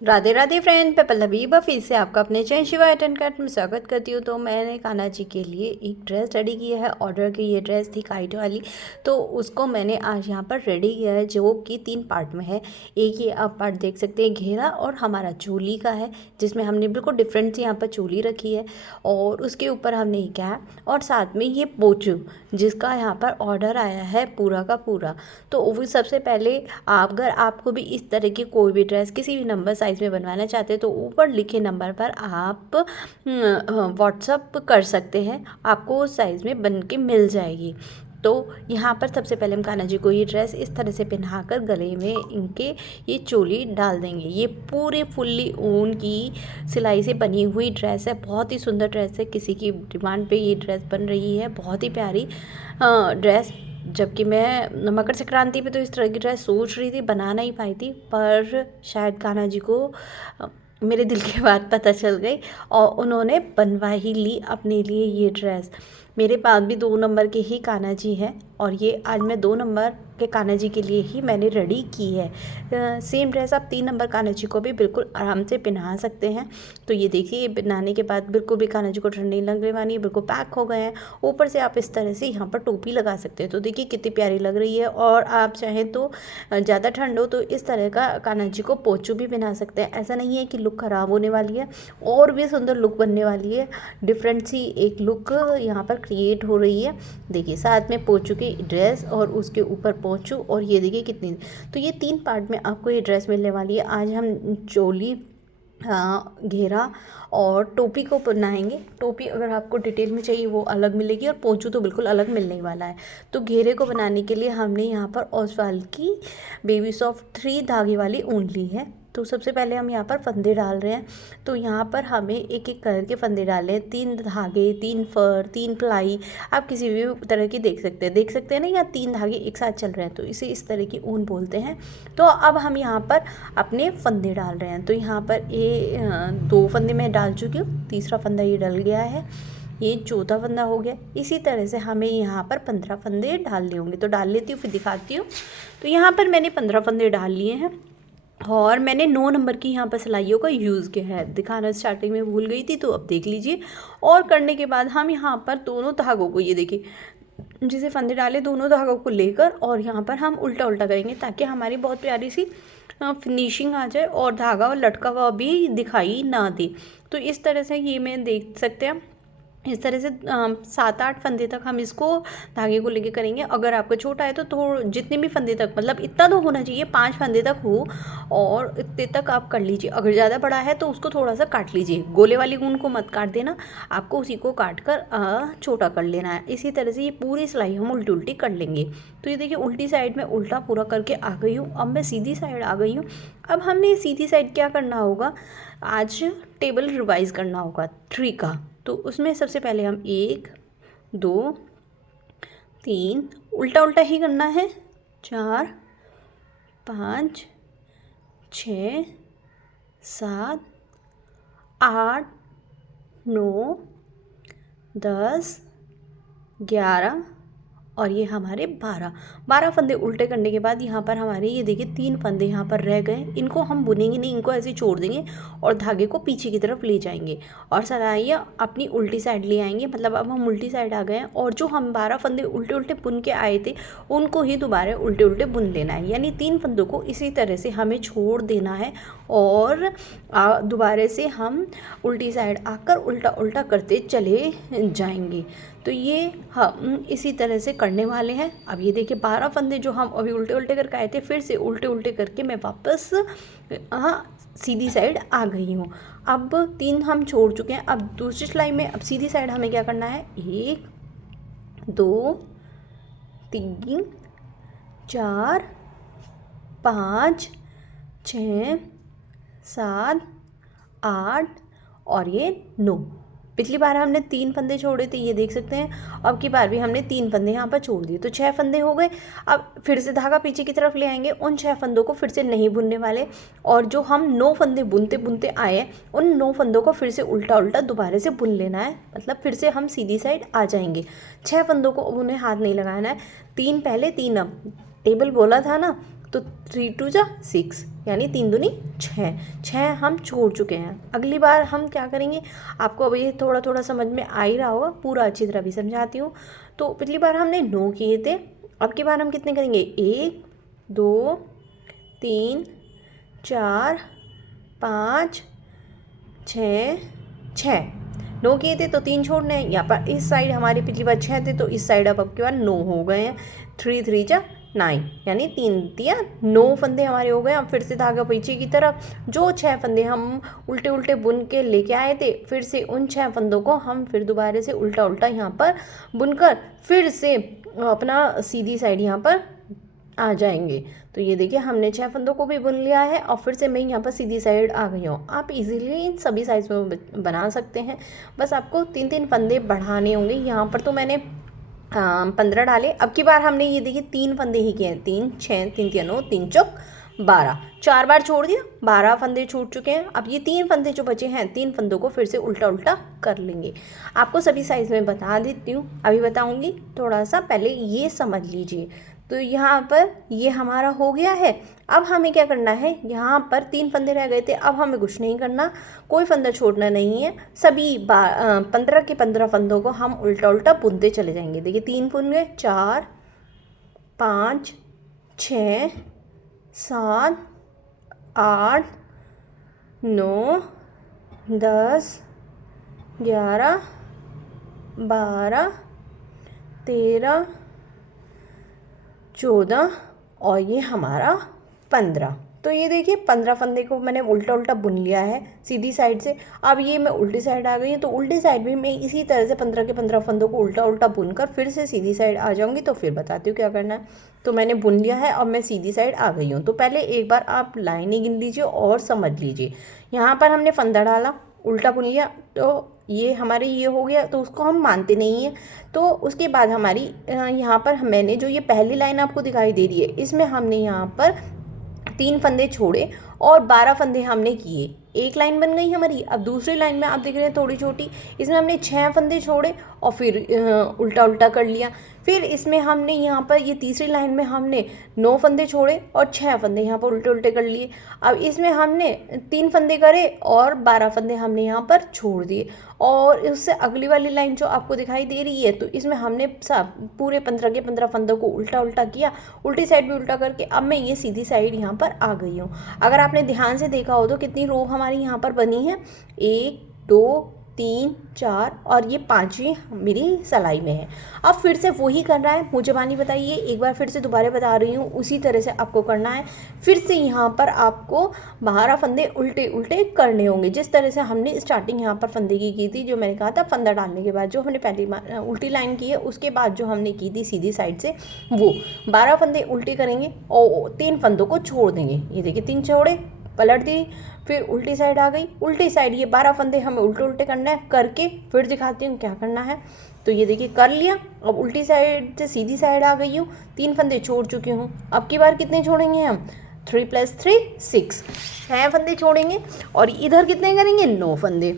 Radhe Radhe friend, मैं पल्लवी फिर से आपका अपने चैन शिवा अटेंड कार्ड में स्वागत करती हूँ। तो मैंने कान्हा जी के लिए एक ड्रेस रेडी किया है। ऑर्डर की ये ड्रेस थी काइट वाली, तो उसको मैंने आज यहाँ पर रेडी किया है, जो कि 3 पार्ट में है। एक ये आप पार्ट देख सकते हैं घेरा और हमारा चोली का है, जिसमें हमने बिल्कुल डिफरेंट सी यहाँ पर चोली रखी है और उसके ऊपर हमने कैप और साथ में ये पोचू, जिसका यहाँ पर ऑर्डर आया है पूरा का पूरा। तो वो सबसे पहले अगर आपको भी इस तरह की कोई भी ड्रेस किसी भी नंबर साइज़ में बनवाना चाहते हैं तो ऊपर लिखे नंबर पर आप व्हाट्सअप कर सकते हैं, आपको उस साइज़ में बन के मिल जाएगी। तो यहाँ पर सबसे पहले हम कान्हा जी को ये ड्रेस इस तरह से पहनाकर गले में इनके ये चोली डाल देंगे। ये पूरे फुल्ली ऊन की सिलाई से बनी हुई ड्रेस है, बहुत ही सुंदर ड्रेस है। किसी की डिमांड पे ये ड्रेस बन रही है, बहुत ही प्यारी ड्रेस। जबकि मैं मकर संक्रांति पे तो इस तरह की ड्रेस सोच रही थी, बना नहीं पाई थी, पर शायद कान्हा जी को मेरे दिल की बात पता चल गई और उन्होंने बनवा ही ली अपने लिए ये ड्रेस। मेरे पास भी 2 नंबर के ही कान्हा जी हैं और ये आज मैं 2 नंबर के कान्हा जी के लिए ही मैंने रेडी की है। सेम ड्रेस आप 3 नंबर कान्हा जी को भी बिल्कुल आराम से पहना सकते हैं। तो ये देखिए, ये पहनाने के बाद बिल्कुल भी कान्हा जी को ठंड नहीं लगने वाली, बिल्कुल पैक हो गए हैं। ऊपर से आप इस तरह से यहाँ पर टोपी लगा सकते हैं, तो देखिए कितनी प्यारी लग रही है। और आप चाहें तो ज़्यादा ठंड हो तो इस तरह का कान्हा जी को पोंचू भी पहना सकते हैं। ऐसा नहीं है कि लुक ख़राब होने वाली है, और भी सुंदर लुक बनने वाली है। डिफरेंट सी एक लुक यहाँ पर क्रिएट हो रही है। देखिए, साथ में पोंचू की ड्रेस और उसके ऊपर पोंचू, और ये देखिए कितनी। तो ये 3 पार्ट में आपको ये ड्रेस मिलने वाली है। आज हम चोली, घेरा और टोपी को बनाएंगे। टोपी अगर आपको डिटेल में चाहिए वो अलग मिलेगी, और पोंचू तो बिल्कुल अलग मिलने ही वाला है। तो घेरे को बनाने के लिए हमने यहाँ पर ओसवाल की बेबी सॉफ्ट 3 धागे वाली ऊन ली है। तो सबसे पहले हम यहाँ पर फंदे डाल रहे हैं। तो यहाँ पर हमें एक एक करके फंदे डालने हैं। 3 धागे, 3 फर, 3 प्लाई, आप किसी भी तरह की देख सकते हैं ना, यहाँ 3 धागे एक साथ चल रहे हैं, तो इसे इस तरह की ऊन बोलते हैं। तो अब हम यहाँ पर अपने फंदे डाल रहे हैं। तो यहाँ पर 2 फंदे मैं डाल चुकी हूँ, तीसरा फंदा ये डल गया है, ये चौथा फंदा हो गया। इसी तरह से हमें यहाँ पर 15 फंदे डालने होंगे। तो डाल लेती हूँ, फिर दिखाती हूँ। तो यहाँ पर मैंने 15 फंदे डाल लिए हैं और मैंने 9 नंबर की यहाँ पर सिलाइयों का यूज़ किया है। दिखाना स्टार्टिंग में भूल गई थी, तो अब देख लीजिए। और करने के बाद हम यहाँ पर दोनों धागों को, ये देखिए जिसे फंदे डाले, दोनों धागों को लेकर और यहाँ पर हम उल्टा उल्टा करेंगे, ताकि हमारी बहुत प्यारी सी फिनिशिंग आ जाए और धागा और लटका हुआ भी दिखाई ना दे। तो इस तरह से ये मैं देख सकते हैं, इस तरह से 7-8 फंदे तक हम इसको धागे को लेके करेंगे। अगर आपका छोटा है तो थोड़ा, जितने भी फंदे तक, मतलब इतना तो होना चाहिए 5 फंदे तक हो, और इतने तक आप कर लीजिए। अगर ज़्यादा बड़ा है तो उसको थोड़ा सा काट लीजिए, गोले वाली ऊन को मत काट देना, आपको उसी को काट कर छोटा कर लेना है। इसी तरह से ये पूरी सिलाई हम उल्टी उल्टी कर लेंगे। तो ये देखिए, उल्टी साइड में उल्टा पूरा करके आ गई हूँ। अब मैं सीधी साइड आ गई हूँ। अब हमें सीधी साइड क्या करना होगा, आज टेबल रिवाइज करना होगा 3 का। तो उसमें सबसे पहले हम 1 2 3 उल्टा उल्टा ही करना है, 4 5 6 7 8 9 10 11 और ये हमारे 12 फंदे उल्टे करने के बाद यहाँ पर हमारे ये देखिए 3 फंदे यहाँ पर रह गए। इनको हम बुनेंगे नहीं, इनको ऐसे छोड़ देंगे और धागे को पीछे की तरफ ले जाएंगे और सिलाइयाँ अपनी उल्टी साइड ले आएंगे। मतलब अब हम उल्टी साइड आ गए हैं, और जो हम 12 फंदे उल्टे उल्टे बुन के आए थे उनको ही दोबारा उल्टे उल्टे बुन लेना है। यानी 3 फंदों को इसी तरह से हमें छोड़ देना है और दोबारा से हम उल्टी साइड आकर उल्टा उल्टा करते चले जाएंगे। तो ये हम इसी तरह से करने वाले हैं। अब ये देखिए 12 फंदे जो हम अभी उल्टे उल्टे करके आए थे, फिर से उल्टे उल्टे करके मैं वापस सीधी साइड आ गई हूँ। अब 3 हम छोड़ चुके हैं। अब दूसरी सिलाई में अब सीधी साइड हमें क्या करना है, 1 2 3 4 5 6 7 8 और ये 9। पिछली बार हमने 3 फंदे छोड़े थे, ये देख सकते हैं। अब की बार भी हमने 3 फंदे यहाँ पर छोड़ दिए, तो 6 फंदे हो गए। अब फिर से धागा पीछे की तरफ ले आएंगे, उन 6 फंदों को फिर से नहीं बुनने वाले, और जो हम 9 फंदे बुनते बुनते आए हैं उन 9 फंदों को फिर से उल्टा उल्टा दोबारा से बुन लेना है। मतलब फिर से हम सीधी साइड आ जाएंगे। 6 फंदों को उन्हें हाथ नहीं लगाना है, 3 पहले 3 अब। टेबल बोला था ना, तो 3 2 जा 6 यानी 3 दूनी 6, 6 हम छोड़ चुके हैं। अगली बार हम क्या करेंगे, आपको अब ये थोड़ा थोड़ा समझ में आ ही रहा होगा, पूरा अच्छी तरह भी समझाती हूँ। तो पिछली बार हमने 9 किए थे, अब की बार हम कितने करेंगे, 1 2 3 4 5 6 6 9 किए थे तो 3 छोड़ने हैं। यहाँ पर इस साइड हमारे पिछली बार 6 थे तो इस साइड अब की बार 9 हो गए हैं। 3 3 जा 9 यानी 3 तिया 9 फंदे हमारे हो गए। अब फिर से धागा पीछे की तरफ, जो 6 फंदे हम उल्टे उल्टे बुन के लेके आए थे, फिर से उन 6 फंदों को हम फिर दोबारा से उल्टा उल्टा यहाँ पर बुनकर फिर से अपना सीधी साइड यहाँ पर आ जाएंगे। तो ये देखिए हमने 6 फंदों को भी बुन लिया है और फिर से मैं यहाँ पर सीधी साइड आ गई हूँ। आप इजीली इन सभी साइज में बना सकते हैं, बस आपको 3 फंदे बढ़ाने होंगे। यहाँ पर तो मैंने 15 डाले। अब की बार हमने ये देखिए 3 फंदे ही किए हैं, 3 6 3 3 9 3 चौक 12, 4 बार छोड़ दिया, 12 फंदे छूट चुके हैं। अब ये 3 फंदे जो बचे हैं, 3 फंदों को फिर से उल्टा उल्टा कर लेंगे। आपको सभी साइज़ में बता देती हूँ, अभी बताऊँगी, थोड़ा सा पहले ये समझ लीजिए। तो यहाँ पर ये हमारा हो गया है। अब हमें क्या करना है, यहाँ पर 3 फंदे रह गए थे, अब हमें कुछ नहीं करना, कोई फंदा छोड़ना नहीं है। सभी 15 के 15 फंदों को हम उल्टा उल्टा बुनते चले जाएंगे। देखिए 3 बुन गए, 4 5 6 7 8 9 10 11 12 13 14 और ये हमारा 15। तो ये देखिए 15 फंदे को मैंने उल्टा उल्टा बुन लिया है सीधी साइड से। अब ये मैं उल्टी साइड आ गई हूँ, तो उल्टी साइड भी मैं इसी तरह से 15 के 15 फंदों को उल्टा उल्टा बुनकर फिर से सीधी साइड आ जाऊँगी। तो फिर बताती हूँ क्या करना है। तो मैंने बुन लिया है, अब मैं सीधी साइड आ गई हूँ। तो पहले एक बार आप लाइनें गिन लीजिए और समझ लीजिए। यहाँ पर हमने फंदा डाला, उल्टा बुन लिया, तो ये हमारे ये हो गया, तो उसको हम मानते नहीं हैं। तो उसके बाद हमारी यहाँ पर मैंने जो ये पहली लाइन आपको दिखाई दे रही है, इसमें हमने यहाँ पर 3 फंदे छोड़े और 12 फंदे हमने किए, एक लाइन बन गई हमारी। अब दूसरी लाइन में आप देख रहे हैं थोड़ी छोटी, इसमें हमने 6 फंदे छोड़े और फिर उल्टा उल्टा कर लिया। फिर इसमें हमने यहाँ पर ये तीसरी लाइन में हमने 9 फंदे छोड़े और 6 फंदे यहाँ पर उल्टे उल्टे कर लिए। अब इसमें हमने 3 फंदे करे और 12 फंदे हमने यहाँ पर छोड़ दिए। और उससे अगली वाली लाइन जो आपको दिखाई दे रही है, तो इसमें हमने सब पूरे 15 के 15 फंदों को उल्टा उल्टा किया, उल्टी साइड भी उल्टा करके अब मैं ये सीधी साइड यहाँ पर आ गई हूँ। अगर आपने ध्यान से देखा हो तो कितनी रो हमारी यहाँ पर बनी है, 1 2 3 4 और ये 5वीं मेरी सिलाई में है। अब फिर से वही करना है, मुझे बानी बताइए, एक बार फिर से दोबारा बता रही हूँ, उसी तरह से आपको करना है। फिर से यहाँ पर आपको 12 फंदे उल्टे उल्टे करने होंगे, जिस तरह से हमने स्टार्टिंग यहाँ पर फंदे की थी। जो मैंने कहा था फंदा डालने के बाद जो हमने पहली उल्टी लाइन की है, उसके बाद जो हमने की थी सीधी साइड से, वो 12 फंदे उल्टे करेंगे और 3 फंदों को छोड़ देंगे। ये देखिए 3 छोड़े, पलट दी, फिर उल्टी साइड आ गई। उल्टी साइड ये 12 फंदे हमें उल्टे उल्टे करना है, करके फिर दिखाती हूँ क्या करना है। तो ये देखिए कर लिया। अब उल्टी साइड से सीधी साइड आ गई हूँ, 3 फंदे छोड़ चुकी हूँ। अब की बार कितने छोड़ेंगे हम, 3 + 3 6, 6 फंदे छोड़ेंगे और इधर कितने करेंगे, 9 फंदे।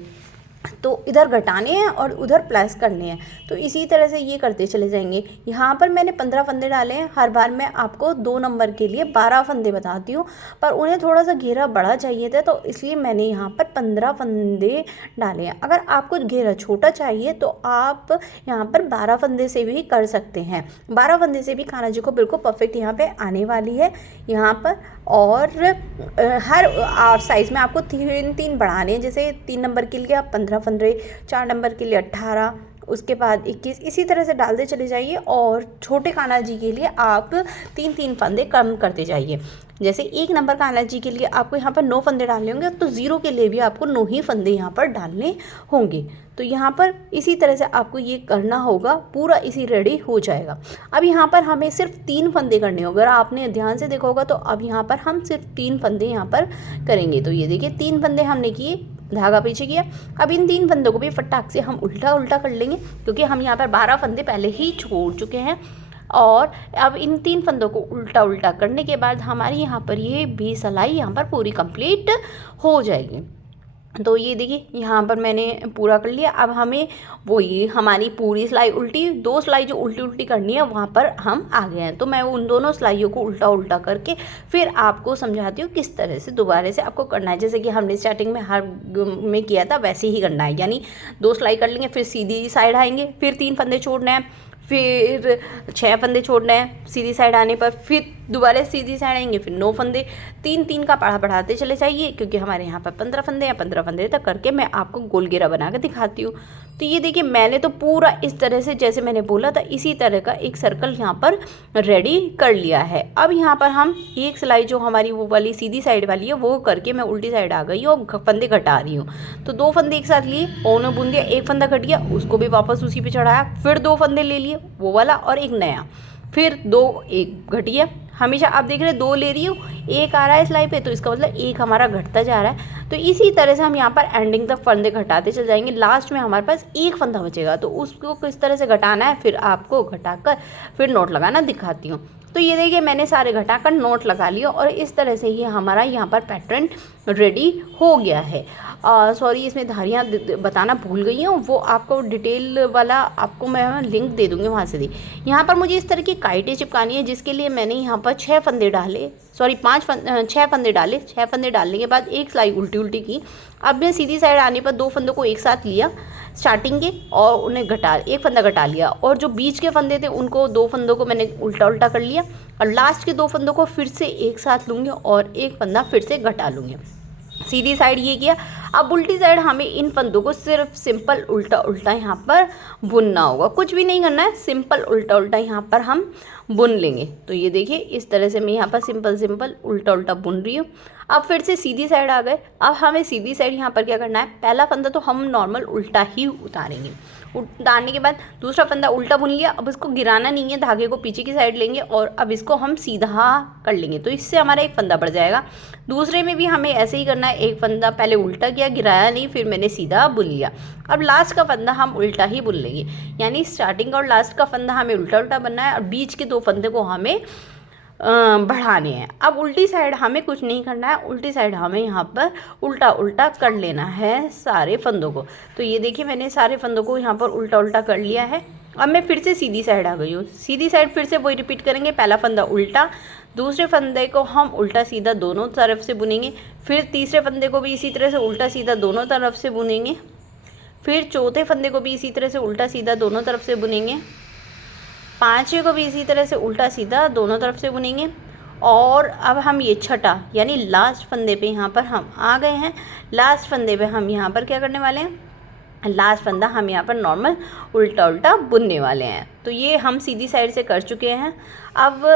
तो इधर घटाने हैं और उधर प्लस करने हैं। तो इसी तरह से ये करते चले जाएंगे। यहाँ पर मैंने 15 फंदे डाले हैं। हर बार मैं आपको 2 नंबर के लिए 12 फंदे बताती हूँ, पर उन्हें थोड़ा सा घेरा बड़ा चाहिए था, तो इसलिए मैंने यहाँ पर 15 फंदे डाले हैं। अगर आपको घेरा छोटा चाहिए तो आप यहाँ पर 12 फंदे से भी कर सकते हैं। 12 फंदे से भी कान्हा जी को बिल्कुल परफेक्ट यहाँ पे आने वाली है यहाँ पर। और हर साइज़ में आपको 3 बढ़ाने हैं। जैसे 3 नंबर के लिए आप 15 फंदे, 4 नंबर के लिए 18, उसके बाद 21, इसी तरह से डालते चले जाइए। और छोटे कान्हा जी के लिए आप 3 फंदे कम करते जाइए। जैसे 1 नंबर कान्हा जी के लिए आपको यहाँ पर 9 फंदे डालने होंगे, तो 0 के लिए भी आपको 9 ही फंदे यहाँ पर डालने होंगे। तो यहाँ पर इसी तरह से आपको ये करना होगा, पूरा इसी रेडी हो जाएगा। अब यहाँ पर हमें सिर्फ 3 फंदे करने होंगे। अगर आपने ध्यान से देखा होगा तो अब यहाँ पर हम सिर्फ 3 फंदे यहाँ पर करेंगे। तो ये देखिए 3 फंदे हमने किए, धागा पीछे किया। अब इन 3 फंदों को भी फटाक से हम उल्टा उल्टा कर लेंगे, क्योंकि हम यहाँ पर 12 फंदे पहले ही छोड़ चुके हैं। और अब इन 3 फंदों को उल्टा उल्टा करने के बाद हमारी यहाँ पर ये भी सिलाई यहाँ पर पूरी कंप्लीट हो जाएगी। तो ये देखिए यहाँ पर मैंने पूरा कर लिया। अब हमें वो ये हमारी पूरी सिलाई उल्टी, 2 सिलाई जो उल्टी उल्टी करनी है वहाँ पर हम आ गए हैं। तो मैं उन दोनों सिलाइयों को उल्टा उल्टा करके फिर आपको समझाती हूँ किस तरह से दोबारा से आपको करना है। जैसे कि हमने स्टार्टिंग में हर में किया था वैसे ही करना है, यानी 2 सिलाई कर लेंगे, फिर सीधी साइड आएंगे, फिर 3 फंदे छोड़ने हैं, फिर 6 फंदे छोड़ने हैं सीधी साइड आने पर, फिर दोबारा सीधी साइड आएंगे, फिर 9 फंदे, 3 का पढ़ा बढ़ाते चले जाइए, क्योंकि हमारे यहाँ पर 15 फंदे हैं। 15 फंदे तक करके मैं आपको गोल घेरा बना के दिखाती हूँ। तो ये देखिए मैंने तो पूरा इस तरह से जैसे मैंने बोला था इसी तरह का एक सर्कल यहाँ पर रेडी कर लिया है। अब यहाँ पर हम एक सिलाई जो हमारी वो वाली सीधी साइड वाली है वो करके मैं उल्टी साइड आ गई और फंदे घटा रही हूँ। तो 2 फंदे एक साथ लिए, ओने बुन दिया, 1 फंदा घट गया, उसको भी वापस उसी पे चढ़ाया, फिर 2 फंदे ले लिए वो वाला और एक नया, फिर 2 एक घटिया। हमेशा आप देख रहे हैं 2 ले रही हूँ, 1 आ रहा है सिलाई पे, तो इसका मतलब 1 हमारा घटता जा रहा है। तो इसी तरह से हम यहाँ पर एंडिंग तक फंदे घटाते चल जाएंगे। लास्ट में हमारे पास 1 फंदा बचेगा, तो उसको किस तरह से घटाना है फिर आपको घटाकर फिर नोट लगाना दिखाती हूँ। तो ये देखिए मैंने सारे घटाकर नोट लगा लिया और इस तरह से ही हमारा यहाँ पर पैटर्न रेडी हो गया है। सॉरी इसमें धारियाँ बताना भूल गई हूँ, वो आपको डिटेल वाला आपको मैं लिंक दे दूँगी, वहाँ से दी। यहाँ पर मुझे इस तरह की काइटें चिपकानी है, जिसके लिए मैंने यहाँ पर 6 फंदे डाले, सॉरी 6 फंदे डाले। 6 फंदे डालने के बाद एक सिलाई उल्टी उल्टी की। अब मैं सीधी साइड आने पर 2 फंदों को एक साथ लिया स्टार्टिंग के और उन्हें घटा, 1 फंदा घटा लिया, और जो बीच के फंदे थे उनको 2 फंदों को मैंने उल्टा उल्टा कर लिया और लास्ट के 2 फंदों को फिर से एक साथ लूँगी और 1 फंदा फिर से घटा लूँगी। सीधी साइड ये किया। अब उल्टी साइड हमें इन फंदों को सिर्फ सिंपल उल्टा उल्टा यहाँ पर बुनना होगा, कुछ भी नहीं करना है, सिंपल उल्टा उल्टा यहाँ पर हम बुन लेंगे। तो ये देखिए इस तरह से मैं यहाँ पर सिंपल उल्टा उल्टा बुन रही हूँ। अब फिर से सीधी साइड आ गए। अब हमें सीधी साइड यहाँ पर क्या करना है, पहला फंदा तो हम नॉर्मल उल्टा ही उतारेंगे। उतारने के बाद दूसरा फंदा उल्टा बुन लिया। अब इसको गिराना नहीं है, धागे को पीछे की साइड लेंगे और अब इसको हम सीधा कर लेंगे, तो इससे हमारा 1 फंदा बढ़ जाएगा। दूसरे में भी हमें ऐसे ही करना है, 1 फंदा पहले उल्टा किया, गिराया नहीं, फिर मैंने सीधा बुन लिया। अब लास्ट का फंदा हम उल्टा ही बुन लेंगे, यानी स्टार्टिंग और लास्ट का फंदा हमें उल्टा उल्टा बनना है और बीच के 2 फंदे को हमें बढ़ाने हैं। अब उल्टी साइड हमें कुछ नहीं करना है, उल्टी साइड हमें यहाँ पर उल्टा उल्टा कर लेना है सारे फंदों को। तो ये देखिए मैंने सारे फंदों को यहाँ पर उल्टा उल्टा कर लिया है। अब मैं फिर से सीधी साइड आ गई हूँ। सीधी साइड फिर से वही रिपीट करेंगे, पहला फंदा उल्टा, दूसरे फंदे को हम उल्टा सीधा दोनों तरफ से बुनेंगे, फिर तीसरे फंदे को भी इसी तरह से उल्टा सीधा दोनों तरफ से बुनेंगे, फिर चौथे फंदे को भी इसी तरह से उल्टा सीधा दोनों तरफ से बुनेंगे, 5वें को भी इसी तरह से उल्टा सीधा दोनों तरफ से बुनेंगे। और अब हम ये छठा यानी लास्ट फंदे पे यहाँ पर हम आ गए हैं। लास्ट फंदे पे हम यहाँ पर क्या करने वाले हैं, लास्ट फंदा हम यहाँ पर नॉर्मल उल्टा उल्टा बुनने वाले हैं। तो ये हम सीधी साइड से कर चुके हैं। अब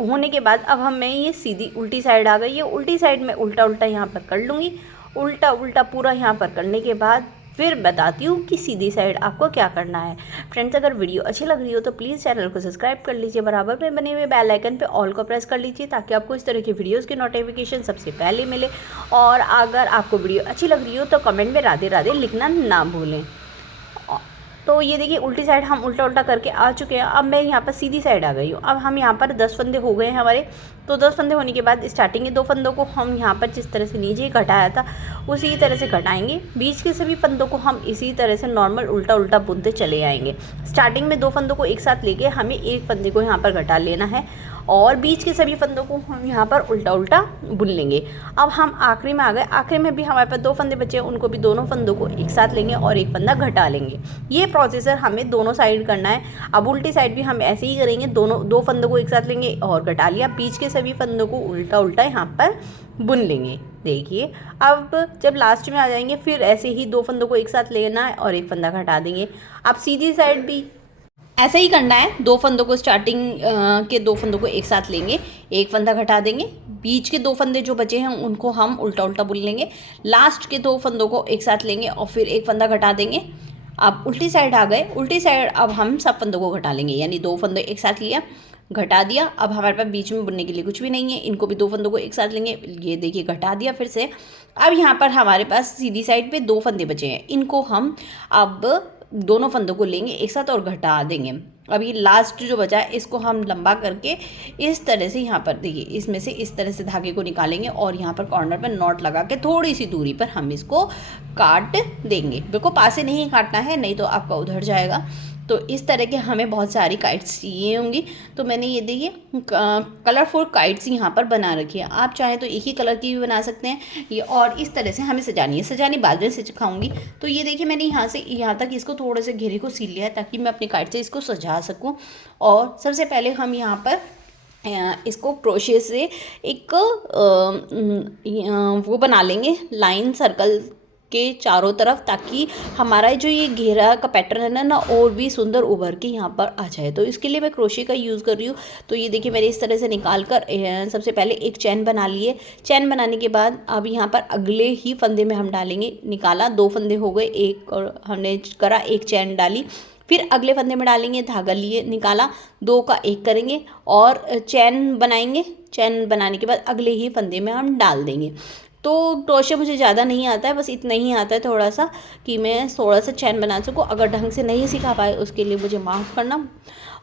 होने के बाद अब हमें ये सीधी उल्टी साइड आ गई है। उल्टी साइड में उल्टा उल्टा यहाँ पर कर लूँगी। उल्टा उल्टा पूरा यहाँ पर करने के बाद फिर बताती हूँ कि सीधी साइड आपको क्या करना है। फ्रेंड्स अगर वीडियो अच्छी लग रही हो तो प्लीज़ चैनल को सब्सक्राइब कर लीजिए, बराबर में बने हुए बेल आइकन पे ऑल को प्रेस कर लीजिए ताकि आपको इस तरह की वीडियोस की नोटिफिकेशन सबसे पहले मिले। और अगर आपको वीडियो अच्छी लग रही हो तो कमेंट में राधे राधे लिखना ना भूलें। तो ये देखिए उल्टी साइड हम उल्टा उल्टा करके आ चुके हैं। अब मैं यहाँ पर सीधी साइड आ गई हूँ। अब हम यहाँ पर 10 फंदे हो गए हैं हमारे। तो 10 फंदे होने के बाद स्टार्टिंग के 2 फंदों को हम यहाँ पर जिस तरह से नीचे घटाया था उसी तरह से घटाएंगे। बीच के सभी फंदों को हम इसी तरह से नॉर्मल उल्टा उल्टा बुनते चले आएंगे। स्टार्टिंग में 2 फंदों को एक साथ लेके हमें 1 फंदे को यहाँ पर घटा लेना है और बीच के सभी फंदों को हम यहाँ पर उल्टा उल्टा बुन लेंगे। अब हम आखिरी में आ गए। आखिरी में भी हमारे पास 2 फंदे बचे हैं, उनको भी दोनों फंदों को एक साथ लेंगे और 1 फंदा घटा लेंगे। ये प्रोसेसर हमें दोनों साइड करना है। अब उल्टी साइड भी हम ऐसे ही करेंगे, दोनों 2 फंदों को एक साथ लेंगे और घटा लिया, बीच के सभी फंदों को उल्टा उल्टा यहाँ पर बुन लेंगे। देखिए अब जब लास्ट में आ जाएंगे फिर ऐसे ही 2 फंदों को एक साथ लेना है और 1 फंदा घटा देंगे। अब सीधी साइड भी ऐसे ही करना है। 2 फंदों को स्टार्टिंग के 2 फंदों को एक साथ लेंगे, 1 फंदा घटा देंगे, बीच के 2 फंदे जो बचे हैं उनको हम उल्टा उल्टा बुन लेंगे, लास्ट के 2 फंदों को एक साथ लेंगे और फिर 1 फंदा घटा देंगे। अब उल्टी साइड आ गए। उल्टी साइड अब हम सब फंदों को घटा लेंगे, यानी 2 फंदे एक साथ लिया, घटा दिया। अब हमारे पास बीच में बुनने के लिए कुछ भी नहीं है, इनको भी 2 फंदों को एक साथ लेंगे। ये देखिए घटा दिया फिर से। अब यहाँ पर हमारे पास सीधी साइड पे 2 फंदे बचे हैं, इनको हम अब दोनों फंदों को लेंगे एक साथ और घटा देंगे। अब ये लास्ट जो बचा है इसको हम लंबा करके इस तरह से यहाँ पर देखिए इसमें से इस तरह से धागे को निकालेंगे और यहाँ पर कॉर्नर पर नॉट लगा के थोड़ी सी दूरी पर हम इसको काट देंगे। बिल्कुल पास से नहीं काटना है, नहीं तो आपका उधर जाएगा। तो इस तरह के हमें बहुत सारी काइट्स चाहिए होंगी। तो मैंने ये देखिए कलरफुल काइट्स यहाँ पर बना रखी है। आप चाहें तो एक ही कलर की भी बना सकते हैं ये, और इस तरह से हमें सजानी है। सजानी बाद में सिखाऊंगी। तो ये देखिए मैंने यहाँ से यहाँ तक इसको थोड़े से घेरे को सील लिया है ताकि मैं अपनी काइट से इसको सजा सकूँ। और सबसे पहले हम यहाँ पर इसको क्रोशे से एक वो बना लेंगे लाइन सर्कल के चारों तरफ, ताकि हमारा जो ये घेरा का पैटर्न है ना और भी सुंदर उभर के यहाँ पर आ जाए। तो इसके लिए मैं क्रोशे का यूज़ कर रही हूँ। तो ये देखिए मैंने इस तरह से निकाल कर सबसे पहले एक चैन बना लिए। चैन बनाने के बाद अब यहाँ पर अगले ही फंदे में हम डालेंगे। निकाला, 2 फंदे हो गए, एक और हमने करा, एक चैन डाली। फिर अगले फंदे में डालेंगे, धागा लिए, निकाला, 2 का 1 करेंगे और चैन बनाएंगे। चैन बनाने के बाद अगले ही फंदे में हम डाल देंगे। तो क्रोशे मुझे ज़्यादा नहीं आता है, बस इतना ही आता है थोड़ा सा कि मैं थोड़ा सा चैन बना सकूँ। अगर ढंग से नहीं सिखा पाए उसके लिए मुझे माफ़ करना।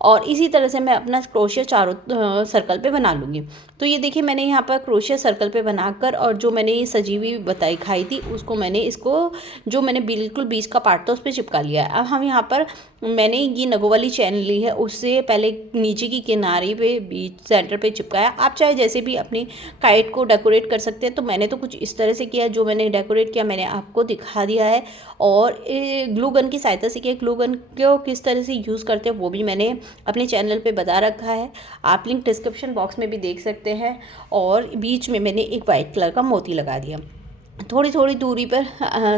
और इसी तरह से मैं अपना क्रोशे चारों सर्कल पे बना लूँगी। तो ये देखिए मैंने यहाँ पर क्रोशे सर्कल पे बनाकर और जो मैंने ये सजी हुई बताई खाई थी उसको मैंने इसको जो मैंने बिल्कुल बीच का पार्ट था उस पर चिपका लिया है। अब हम यहाँ पर मैंने ये नगों वाली चैन ली है, उससे पहले नीचे की किनारे पे बीच सेंटर पे चिपकाया। आप चाहे जैसे भी अपनी काइट को डेकोरेट कर सकते हैं। तो मैंने तो कुछ इस तरह से किया, जो मैंने डेकोरेट किया मैंने आपको दिखा दिया है। और ग्लू गन की सहायता से किया। ग्लू गन को किस तरह से यूज़ करते हैं वो भी मैंने अपने चैनल पे बता रखा है, आप लिंक डिस्क्रिप्शन बॉक्स में भी देख सकते हैं। और बीच में मैंने एक वाइट कलर का मोती लगा दिया थोड़ी थोड़ी दूरी पर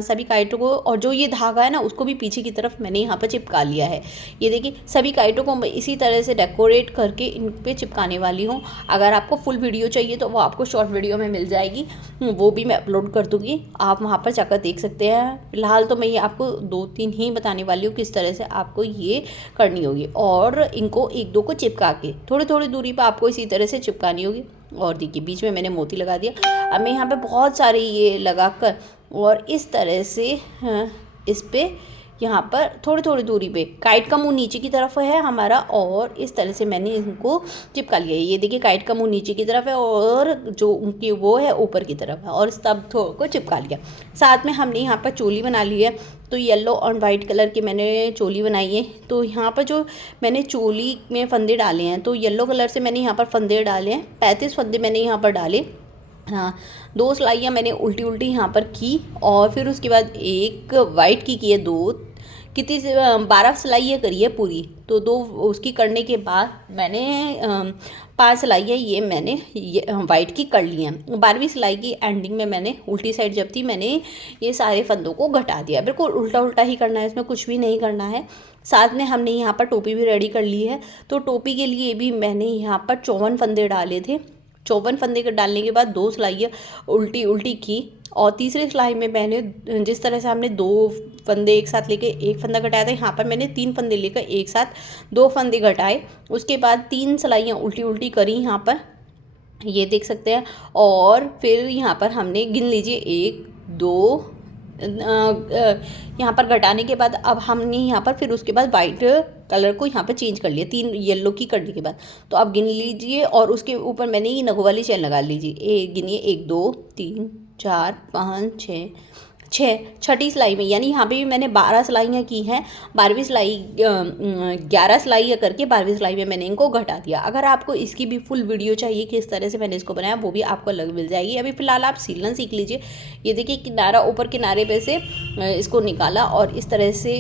सभी काइटों को। और जो ये धागा है ना उसको भी पीछे की तरफ मैंने यहाँ पर चिपका लिया है। ये देखिए सभी काइटों को मैं इसी तरह से डेकोरेट करके इन पे चिपकाने वाली हूँ। अगर आपको फुल वीडियो चाहिए तो वो आपको शॉर्ट वीडियो में मिल जाएगी, वो भी मैं अपलोड कर दूँगी, आप वहाँ पर जाकर देख सकते हैं। फिलहाल तो मैं ये आपको 2-3 ही बताने वाली हूँ किस तरह से आपको ये करनी होगी। और इनको 1-2 को चिपका के थोड़ी थोड़ी दूरी पर आपको इसी तरह से चिपकानी होगी। और देखिए बीच में मैंने मोती लगा दिया। अब मैं यहाँ पे बहुत सारे ये लगाकर और इस तरह से इस पे यहाँ पर थोड़ी थोड़ी दूरी पे, काइट का मुंह नीचे की तरफ है हमारा और इस तरह से मैंने इनको चिपका लिया है। ये देखिए काइट का मुंह नीचे की तरफ है और जो उनकी वो है ऊपर की तरफ है और सब को चिपका लिया। साथ में हमने यहाँ पर चोली बना ली है। तो येलो और वाइट कलर की मैंने चोली बनाई है। तो यहाँ पर जो मैंने चोली में फंदे डाले हैं तो येलो कलर से मैंने यहाँ पर फंदे डाले हैं, 35 फंदे मैंने यहाँ पर डाले। हाँ, 2 सिलाइयाँ मैंने उल्टी उल्टी यहाँ पर की और फिर उसके बाद एक वाइट की है, 2 कितनी 12 सिलाइयाँ करी है पूरी। तो 2 उसकी करने के बाद मैंने 5 सिलाइयाँ ये मैंने ये वाइट की कर ली हैं। 12वीं सिलाई की एंडिंग में मैंने उल्टी साइड जब थी मैंने ये सारे फंदों को घटा दिया। बिल्कुल उल्टा उल्टा ही करना है, इसमें कुछ भी नहीं करना है। साथ में हमने यहाँ पर टोपी भी रेडी कर ली है। तो टोपी के लिए भी मैंने यहाँ पर 54 फंदे डाले थे। 54 फंदे के डालने के बाद 2 सिलाइयाँ उल्टी उल्टी की और तीसरी सिलाई में मैंने जिस तरह से हमने 2 फंदे एक साथ लेके एक फंदा घटाया था, यहाँ पर मैंने 3 फंदे लेकर एक साथ 2 फंदे घटाए। उसके बाद 3 सिलाइयाँ उल्टी उल्टी करी यहाँ पर, ये देख सकते हैं। और फिर यहाँ पर हमने गिन लीजिए 1 2 यहाँ पर घटाने के बाद अब हमने यहाँ पर फिर उसके बाद वाइट कलर को यहाँ पर चेंज कर लिया 3 येलो की करने के बाद। तो आप गिन लीजिए और उसके ऊपर मैंने ये नगों वाली चेन लगा लीजिए। गिनिए 1 2 3 4 5 6 छठी सिलाई में, यानी यहाँ पे भी मैंने 12 सिलाइयाँ की हैं। 12वीं सिलाई 11 सिलाई करके 12वीं सिलाई में मैंने इनको घटा दिया। अगर आपको इसकी भी फुल वीडियो चाहिए किस तरह से मैंने इसको बनाया वो भी आपको अलग मिल जाएगी। अभी फ़िलहाल आप सिलना सीख लीजिए। ये देखिए किनारा ऊपर किनारे पे से इसको निकाला और इस तरह से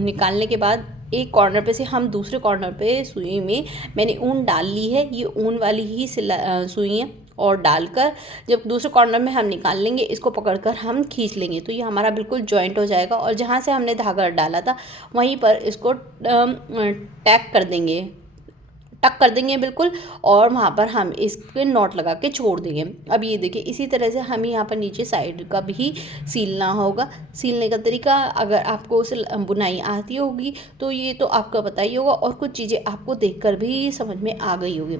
निकालने के बाद एक कॉर्नर पे से हम दूसरे कॉर्नर पे सुई में मैंने ऊन डाल ली है। ये ऊन वाली ही सुई है और डालकर जब दूसरे कॉर्नर में हम निकाल लेंगे इसको पकड़कर हम खींच लेंगे तो ये हमारा बिल्कुल जॉइंट हो जाएगा। और जहाँ से हमने धागा डाला था वहीं पर इसको टक कर देंगे बिल्कुल, और वहाँ पर हम इसके नॉट लगा के छोड़ देंगे। अब ये देखिए इसी तरह से हमें यहाँ पर नीचे साइड का भी सीलना होगा। सीलने का तरीका अगर आपको उसे बुनाई आती होगी तो ये तो आपका पता ही होगा और कुछ चीज़ें आपको देखकर भी समझ में आ गई होगी।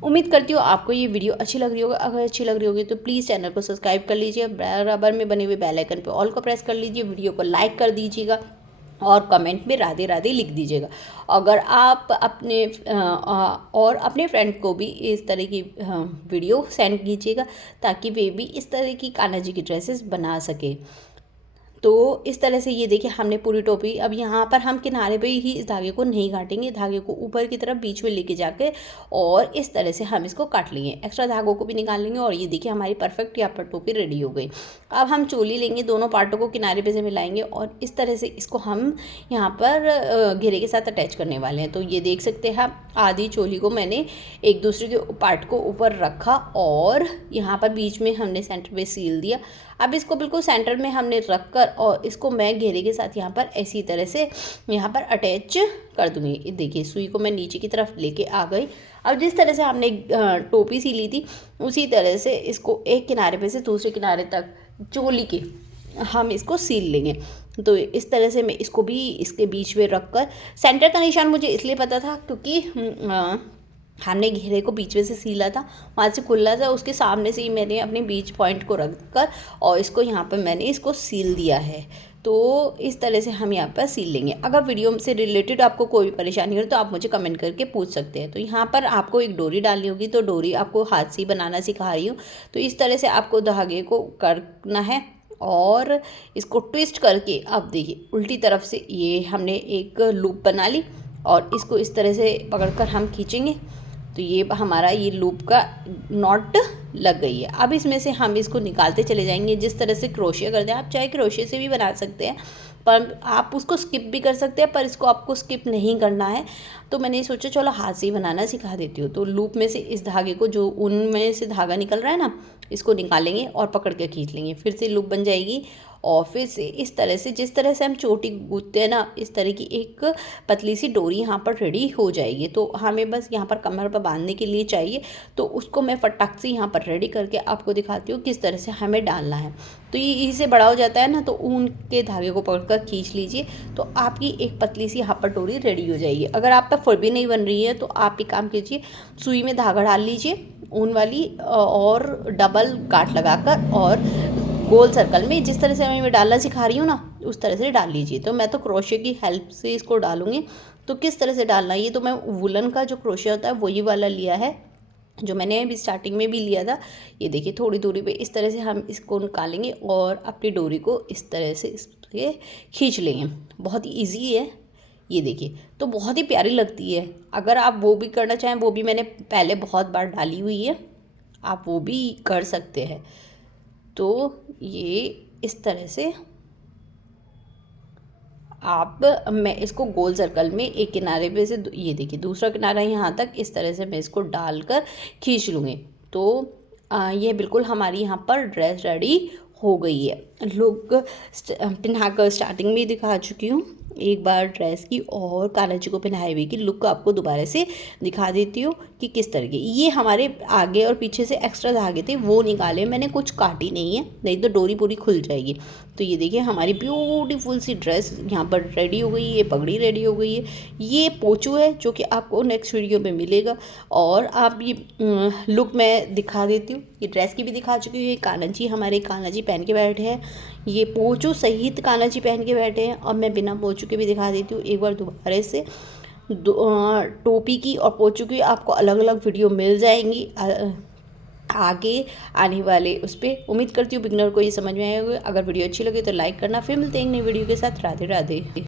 उम्मीद करती हूँ आपको ये वीडियो अच्छी लग रही होगी। अगर अच्छी लग रही होगी तो प्लीज़ चैनल को सब्सक्राइब कर लीजिए, बराबर में बने हुए बेल आइकन पे ऑल को प्रेस कर लीजिए, वीडियो को लाइक कर दीजिएगा और कमेंट में राधे राधे लिख दीजिएगा। अगर आप अपने और अपने फ्रेंड को भी इस तरह की वीडियो सेंड कीजिएगा ताकि वे भी इस तरह की कान्हा जी की ड्रेसेस बना सके। तो इस तरह से ये देखिए हमने पूरी टोपी, अब यहाँ पर हम किनारे पे ही इस धागे को नहीं काटेंगे, धागे को ऊपर की तरफ बीच में लेके जाके और इस तरह से हम इसको काट लेंगे, एक्स्ट्रा धागों को भी निकाल लेंगे। और ये देखिए हमारी परफेक्ट यहाँ पर टोपी रेडी हो गई। अब हम चोली लेंगे, दोनों पार्टों को किनारे पे से मिलाएंगे और इस तरह से इसको हम यहाँ पर घेरे के साथ अटैच करने वाले हैं। तो ये देख सकते हैं आधी चोली को मैंने एक दूसरे के पार्ट को ऊपर रखा और यहाँ पर बीच में हमने सेंटर पे सील दिया। अब इसको बिल्कुल सेंटर में हमने रख कर और इसको मैं घेरे के साथ यहाँ पर ऐसी तरह से यहाँ पर अटैच कर दूँगी। देखिए सुई को मैं नीचे की तरफ लेके आ गई। अब जिस तरह से हमने टोपी सी ली थी उसी तरह से इसको एक किनारे पे से दूसरे किनारे तक चोली के हम इसको सील लेंगे। तो इस तरह से मैं इसको भी इसके बीच में रख कर, सेंटर का निशान मुझे इसलिए पता था क्योंकि हमने घेरे को बीच में से सीला था, वहाँ से खुला था, उसके सामने से ही मैंने अपने बीच पॉइंट को रख कर और इसको यहाँ पर मैंने इसको सील दिया है। तो इस तरह से हम यहाँ पर सील लेंगे। अगर वीडियो से रिलेटेड आपको कोई भी परेशानी हो तो आप मुझे कमेंट करके पूछ सकते हैं। तो यहाँ पर आपको एक डोरी डालनी होगी, तो डोरी आपको हाथ से बनाना सिखा रही हूँ। तो इस तरह से आपको धागे को करना है और इसको ट्विस्ट करके, अब देखिए उल्टी तरफ से ये हमने एक लूप बना ली और इसको इस तरह से पकड़कर हम खींचेंगे तो ये हमारा ये लूप का नॉट लग गई है। अब इसमें से हम इसको निकालते चले जाएंगे। जिस तरह से क्रोशिया करते हैं, आप चाहे क्रोशिया से भी बना सकते हैं पर आप उसको स्किप भी कर सकते हैं, पर इसको आपको स्किप नहीं करना है। तो मैंने सोचा चलो हाथ से ही बनाना सिखा देती हूँ। तो लूप में से इस धागे को, जो ऊन में से धागा निकल रहा है ना, इसको निकालेंगे और पकड़ के खींच लेंगे, फिर से लूप बन जाएगी। और फिर से इस तरह से, जिस तरह से हम चोटी गूंथते हैं ना, इस तरह की एक पतली सी डोरी यहाँ पर रेडी हो जाएगी। तो हमें बस यहाँ पर कमर पर बांधने के लिए चाहिए। तो उसको मैं फटाक से यहाँ पर रेडी करके आपको दिखाती हूँ किस तरह से हमें डालना है। तो ये इसी से बड़ा हो जाता है ना, तो ऊन के धागे को पकड़कर खींच लीजिए तो आपकी एक पतली सी यहाँ पर डोरी रेडी हो जाएगी। अगर आप पर फिर भी नहीं बन रही है तो आप एक काम कीजिए, सुई में धागा डाल लीजिए ऊन वाली और डबल गांठ लगाकर और गोल सर्कल में जिस तरह से मैं डालना सिखा रही हूँ ना, उस तरह से डाल लीजिए। तो मैं तो क्रोशिया की हेल्प से इसको डालूंगी। तो किस तरह से डालना है, ये तो मैं वुलन का जो क्रोशिया होता है वही वाला लिया है जो मैंने अभी स्टार्टिंग में भी लिया था। ये देखिए थोड़ी दूरी पे इस तरह से हम इसको निकालेंगे और अपनी डोरी को इस तरह से खींच लेंगे। बहुत ही ईजी है ये देखिए, तो बहुत ही प्यारी लगती है। अगर आप वो भी करना चाहें, वो भी मैंने पहले बहुत बार डाली हुई है, आप वो भी कर सकते हैं। तो ये इस तरह से मैं इसको गोल सर्कल में एक किनारे पे से, ये देखिए दूसरा किनारा यहाँ तक, इस तरह से मैं इसको डालकर खींच लूँगी। तो ये बिल्कुल हमारी यहाँ पर ड्रेस रेडी हो गई है। लुक पहनाकर स्टार्टिंग में दिखा चुकी हूँ एक बार ड्रेस की, और कान्हा जी को पहनाए हुए की लुक आपको दोबारा से दिखा देती हूँ कि किस तरह के। ये हमारे आगे और पीछे से एक्स्ट्रा धागे थे वो निकाले मैंने, कुछ काटी नहीं है, नहीं तो डोरी पूरी खुल जाएगी। तो ये देखिए हमारी ब्यूटीफुल सी ड्रेस यहाँ पर रेडी हो गई है, पगड़ी रेडी हो गई है। ये पोचू है जो कि आपको नेक्स्ट वीडियो में मिलेगा। और आप ये लुक मैं दिखा देती हूँ, ये ड्रेस की भी दिखा चुकी हूँ। ये कान्हा जी, हमारे कान्हा जी पहन के बैठे हैं, ये पोचू सहित कान्हा जी पहन के बैठे हैं। और मैं बिना पोचू के भी दिखा देती हूँ एक बार दोबारा से। टोपी की और पोचू की आपको अलग अलग वीडियो मिल जाएंगी आगे आने वाले उस पर। उम्मीद करती हूँ बिगनर को ये समझ में आएगा। अगर वीडियो अच्छी लगे तो लाइक करना। फिर मिलते हैं एक नई वीडियो के साथ। राधे राधे।